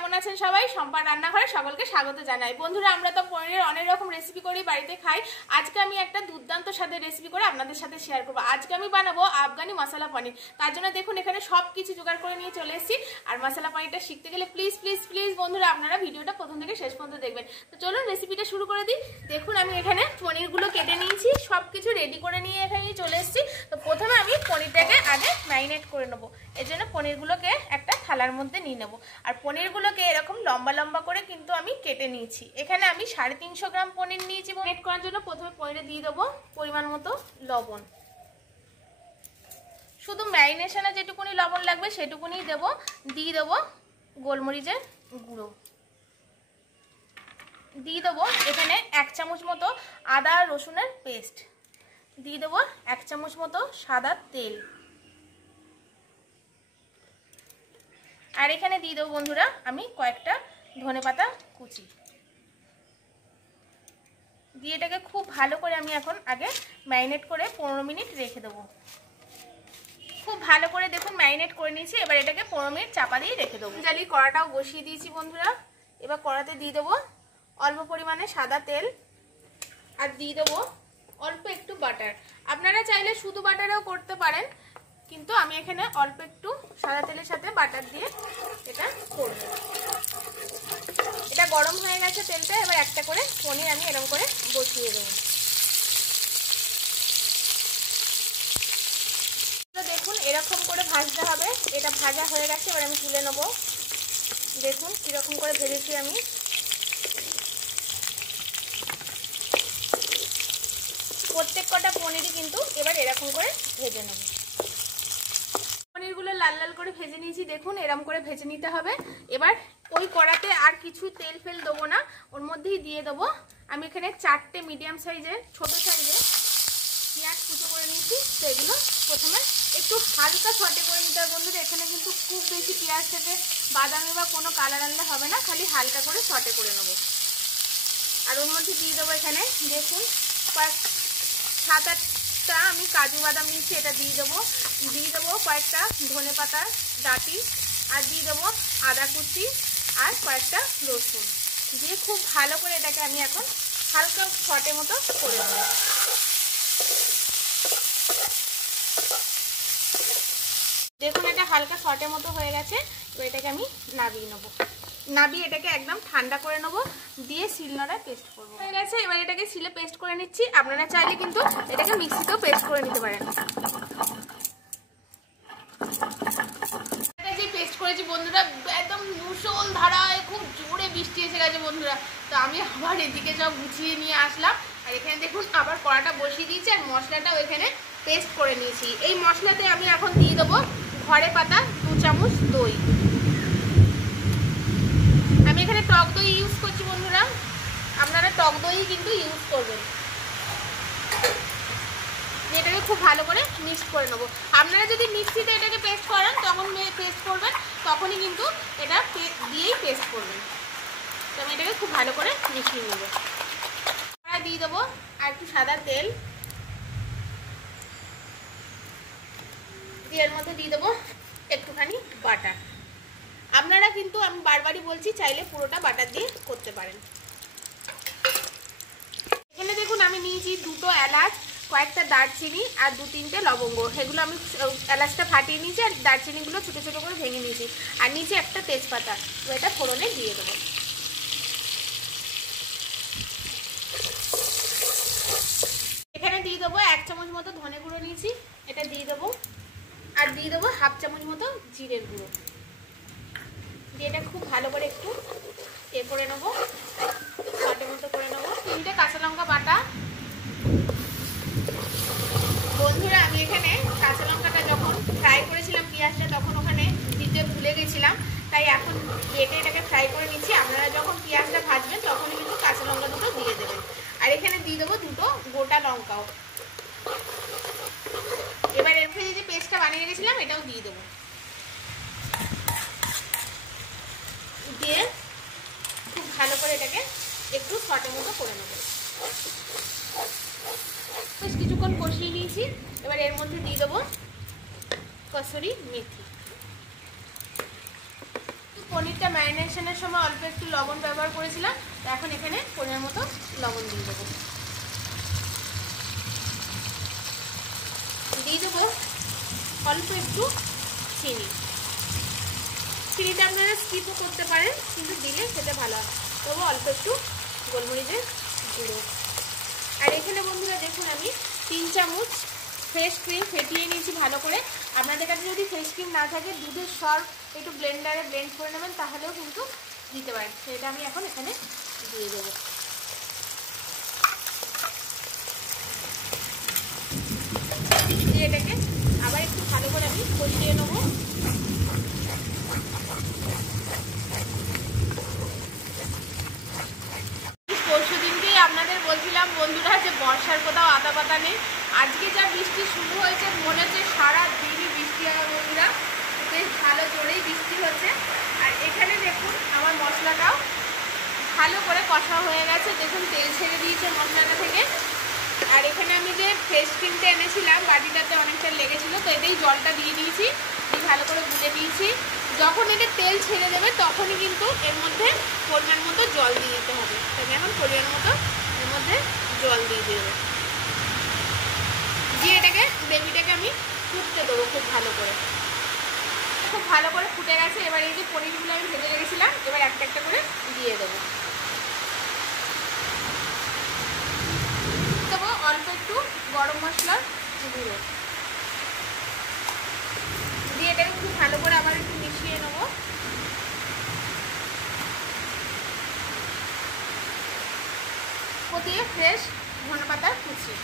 কেমন আছেন সবাই? সম্পার রান্নাঘরে সকলকে স্বাগত জানাই। বন্ধুরা, আমরা তো পনিরের অনেক রকম রেসিপি করি, বাড়িতে খাই। আজকে আমি একটা দুর্দান্ত স্বাদের রেসিপি করে আপনাদের সাথে শেয়ার করব। আজকে আমি বানাবো আফগানি মশলা পনির। তার জন্য দেখুন এখানে সব কিছু জোগাড় করে নিয়ে চলে এসেছি। আর মশলা পনিরটা শিখতে গেলে প্লিজ প্লিজ প্লিজ বন্ধুরা আপনারা ভিডিওটা প্রথম থেকে শেষ পর্যন্ত দেখবেন। তো চলুন রেসিপিটা শুরু করে দিই। দেখুন আমি এখানে পনিরগুলো কেটে নিয়েছি, সব কিছু রেডি করে নিয়ে এখানে চলে এসেছি। তো প্রথমে আমি পনিরটাকে আগে ম্যারিনেট করে নেবো। এর জন্য পনিরগুলোকে একটা থালার মধ্যে নিয়ে নেবো। আর পনিরগুলোকে এরকম লম্বা লম্বা করে কিন্তু আমি কেটে নিয়েছি। এখানে আমি 350 গ্রাম পনির নিয়েছি। ম্যারিনেট করার জন্য প্রথমে পনিরে দিয়ে দেবো পরিমাণ মতো লবণ। শুধু ম্যারিনেশনে যেটুকুনি লবণ লাগবে সেটুকুনি দেবো। দিয়ে দেবো গোলমরিচের গুঁড়ো। দিয়ে দেবো এখানে 1 চামচ মতো আদা রসুনের পেস্ট। দিয়ে দেবো 1 চামচ মতো সাদা তেল। আর এখানে দিয়ে দেবো বন্ধুরা আমি কয়েকটা ধনেপাতা কুচি। দিয়ে এটাকে খুব ভালো করে আমি এখন আগে ম্যারিনেট করে 15 মিনিট রেখে দেবো। খুব ভালো করে দেখুন ম্যারিনেট করে নিয়েছি। এবার এটাকে 15 মিনিট চাপা দিয়ে রেখে দেবো। জ্বালিয়ে কড়াটাও বসিয়ে দিয়েছি বন্ধুরা। এবার কড়াতে দিয়ে দেবো অল্প পরিমাণে সাদা তেল। আর দিয়ে দেবো অল্প একটু বাটার। আপনারা চাইলে শুধু বাটারেও করতে পারেন, কিন্তু আমি এখানে অল্প একটু সাদা তেলের সাথে বাটার দিয়ে এটা করব। এটা গরম হয়ে গেছে তেলটা। এবার একটা করে পনির আমি এরকম করে বসিয়ে দেবো। দেখুন এরকম করে ভাজতে হবে। এটা ভাজা হয়ে গেছে, এবার আমি তুলে নেবো। দেখুন কিরকম করে ভেজেছি আমি। প্রত্যেক কটা পনিরই কিন্তু এবার এরকম করে ভেজে নেব। পনিরগুলো লাল লাল করে ভেজে নিয়েছি। দেখুন এরকম করে ভেজে নিতে হবে। এবার ওই কড়াতে আর কিছু তেল ফেল দেবো না, ওর মধ্যেই দিয়ে দেবো আমি এখানে 4টে মিডিয়াম সাইজের ছোট সাইজের পেঁয়াজ কুচো করে নিয়েছি। তো এগুলো প্রথমে একটু হালকা সটে করে নিতে হবে বন্ধুরা। এখানে কিন্তু খুব বেশি পেঁয়াজ থেকে বাদামি বা কোনো কালার আনলে হবে না, খালি হালকা করে সটে করে নেবো। আর ওর মধ্যে দিয়ে দেবো এখানে দেখুন 7-8টা আমি কাজু বাদাম নিয়েছি, এটা দিয়ে দেবো। দিয়ে দেবো কয়েকটা ধনে পাতার ডাঁটি। আর দিয়ে দেবো আদা কুচি আর কয়েকটা রসুন। দিয়ে খুব ভালো করে এটাকে আমি এখন হালকা সটে মতো করে নেব। দেখুন এটা হালকা সটে মতো হয়ে গেছে। তো এটাকে আমি নাবিয়ে নেবো। নাবিয়ে এটাকে একদম ঠান্ডা করে নেবো। দিয়ে শিলনোড়ায় পেস্ট করবো। হয়ে গেছে, এবার এটাকে শিলে পেস্ট করে নিচ্ছি। আপনারা চাইলে কিন্তু এটাকে মিক্সিতেও পেস্ট করে নিতে পারেন। এটা যে পেস্ট করেছি বন্ধুরা, একদম মুষল ধারায় খুব জোরে বৃষ্টি এসে গেছে বন্ধুরা। তো আমি আবার এদিকে সব গুছিয়ে নিয়ে আসলাম। আর এখানে দেখুন আবার কড়াটা বসিয়ে দিয়েছি। আর মশলাটাও এখানে পেস্ট করে নিয়েছি। এই মশলাতে আমি এখন দিয়ে দেবো ঘরে পাতা 2 চামচ দই। আমি এখানে টক দই ইউজ করছি বন্ধুরা, আপনারা টক দই কিন্তু ইউজ করবেন। এটাকে খুব ভালো করে মিক্স করে নেবো। আপনারা যদি মিক্সিতে এটাকে পেস্ট করেন তখন পেস্ট করবেন, তখনই কিন্তু এটা দিয়েই পেস্ট করবেন। তো আমি এটাকে খুব ভালো করে মিশিয়ে নেবো। দিয়ে দেবো আর একটু সাদা তেল। দিয়ে এর মধ্যে দিয়ে দেবো একটুখানি বাটার। আপনারা কিন্তু আমি বারবারই বলছি চাইলে পুরোটা বাটার দিয়ে করতে পারেন। এখানে দেখুন আমি নিয়েছি 2টো এলাচ, কয়েকটা দারচিনি আর 2-3টে লবঙ্গ। এগুলো আমি এলাচটা ফাটিয়ে নিয়েছি আর দারচিনিগুলো ছোটো ছোটো করে ভেঙে নিয়েছি। আর নিচে একটা তেজপাতা। তো এটা ফোড়নে দিয়ে দেবো। এখানে দিয়ে দেবো 1 চামচ মতো ধনে গুঁড়ো নিয়েছি, এটা দিয়ে দেবো। আর দিয়ে দেবো 1/2 চামচ মতো জিরের গুঁড়ো। দিয়ে এটা খুব ভালো করে একটু করে নেবো, সটে মতো করে নেবো। 3টে কাঁচা লঙ্কা বাটা। বন্ধুরা আমি এখানে কাঁচা লঙ্কাটা যখন ফ্রাই করেছিলাম পেঁয়াজটা, তখন ওখানে দিতে ভুলে গেছিলাম, তাই এখন বেটে এটাকে ফ্রাই করে নিচ্ছি। আপনারা যখন পেঁয়াজটা ভাজবেন তখনই কিন্তু কাঁচা লঙ্কা দুটো দিয়ে দেবেন। আর এখানে দিয়ে দেবো 2টো গোটা লঙ্কাও। এবার এর মধ্যে যে পেস্টটা বানিয়ে রেখেছিলাম এটাও দিয়ে দেবো। দিয়ে খুব ভালো করে এটাকে একটু সটে মতো করে নেবো। বেশ কিছুক্ষণ কষিয়ে নিয়েছি। এবার এর মধ্যে দিয়ে দেবো কসুরি মেথি। পনিরটা ম্যারিনেশনের সময় অল্প একটু লবণ ব্যবহার করেছিলাম, এখন এখানে পরিমাণ মতো লবণ দিয়ে দেবো। দিয়ে দেবো অল্প একটু চিনি। চিনিটা আপনারা স্কিপও করতে পারেন, কিন্তু দিলে খেতে ভালো হয়। তবু অল্প একটু গোলমরিচের গুঁড়ো। আর এখানে বন্ধুরা দেখুন আমি 3 চামচ ফ্রেশ ক্রিম ফেটিয়ে নিয়েছি ভালো করে। আপনাদের কাছে যদি ফ্রেশ ক্রিম না থাকে দুধের সর একটু ব্লেন্ডারে ব্লেন্ড করে নেবেন, তাহলেও কিন্তু দিতে পারেন। সেটা আমি এখন এখানে দিয়ে দেবো। দিয়ে এটাকে আবার একটু ভালো করে আমি কষিয়ে নেবো। পরশু দিনকেই আপনাদের বলছিলাম বন্ধুরা যে বর্ষার কোথাও আতা পাতা নেই। আজকে যা বৃষ্টি শুরু হয়েছে মনে হচ্ছে সারা দিনই বৃষ্টি হবে বন্ধুরা, বেশ ভালো জোরেই বৃষ্টি হচ্ছে। আর এখানে দেখুন আমার মশলাটাও ভালো করে কষা হয়ে গেছে, দেখুন তেল ছেড়ে দিয়েছে মশলাটা থেকে। আর এখানে আমি যে ফ্রেশ ক্রিমটা এনেছিলাম বাটিটাতে অনেকটা লেগেছিলো, তো এতেই জলটা দিয়ে দিয়েছি, দিয়ে ভালো করে গুলে দিয়েছি। যখন এটা তেল ছেড়ে দেবে তখনই কিন্তু এর মধ্যে পরিমাণ মতো জল দিয়ে দিতে হবে। তাই এখন পরিমাণ মতো এর মধ্যে জল দিয়ে দেবো, দিয়ে এটাকে গ্রেভিটাকে আমি ফুটতে দেবো খুব ভালো করে। খুব ভালো করে ফুটে গেছে। এবার এই যে পনিরগুলো আমি ভেজে রেখেছিলাম এবার একটা একটা করে দিয়ে দেবো। দেবো অল্প একটু গরম মশলার গুঁড়ো, দিয়ে এটাকে খুব ভালো করে আবার একটু মিশিয়ে নেবো। দিয়ে ফ্রেশ ধনেপাতার কুচি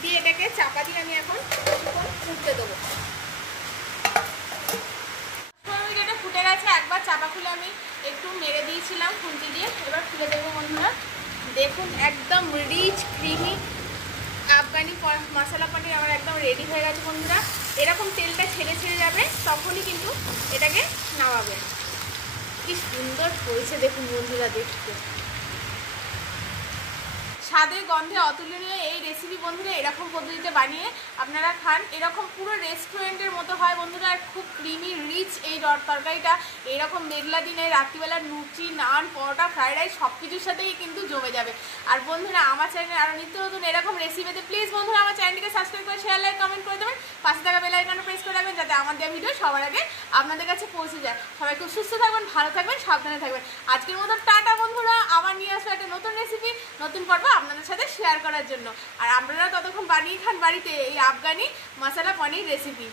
দিয়ে এটাকে চাপা দিয়ে আমি এখন ফুটতে দেবো। এটা ফুটে গেছে, একবার চাপা খুলে আমি একটু মেরে দিয়েছিলাম খুন্তি দিয়ে, এবার খুলে দেবো বন্ধুরা। দেখুন একদম রিচ ক্রিমি আফগানি মশলা পনির আমার একদম রেডি হয়ে গেছে বন্ধুরা। এরকম তেলটা ছেড়ে ছেড়ে যাবে তখনই কিন্তু এটাকে নামাবেন। কি সুন্দর হয়েছে দেখুন বন্ধুরা দেখতে, স্বাদে গন্ধে অতুলনীয় এই রেসিপি বন্ধুরা। এরকম পদ্ধতিতে বানিয়ে আপনারা খান, এরকম পুরো রেস্টুরেন্টের মতো হয় বন্ধুরা। আর খুব ক্রিমি রিচ এই তরকারিটা এরকম মেঘলা দিনে রাত্রিবেলা লুচি নান পরোটা ফ্রাইড রাইস সব কিছুর সাথেই কিন্তু জমে যাবে। আর বন্ধুরা আমার চ্যানেলে আরও নিত্য নতুন এরকম রেসিপিতে প্লিজ বন্ধুরা আমার চ্যানেলটিকে সাবস্ক্রাইব করে শেয়ার লাইক কমেন্ট করে দেবেন, পাশে থাকা বেল আইকনটা প্রেস করে রাখবেন যাতে আমার দেওয়া ভিডিও সবার আগে আপনাদের কাছে পৌঁছে যায়। সবাই খুব সুস্থ থাকবেন, ভালো থাকবেন, সাবধানে থাকবেন। আজকের মতো টাটা বন্ধুরা, আবার নিয়ে আসবো একটা নতুন রেসিপি নতুন পর্ব আপনাদের সাথে শেয়ার করার জন্য। আর আপনারা ততক্ষণ বানিয়ে খান বাড়িতে এই আফগানি মশলা পনির রেসিপি।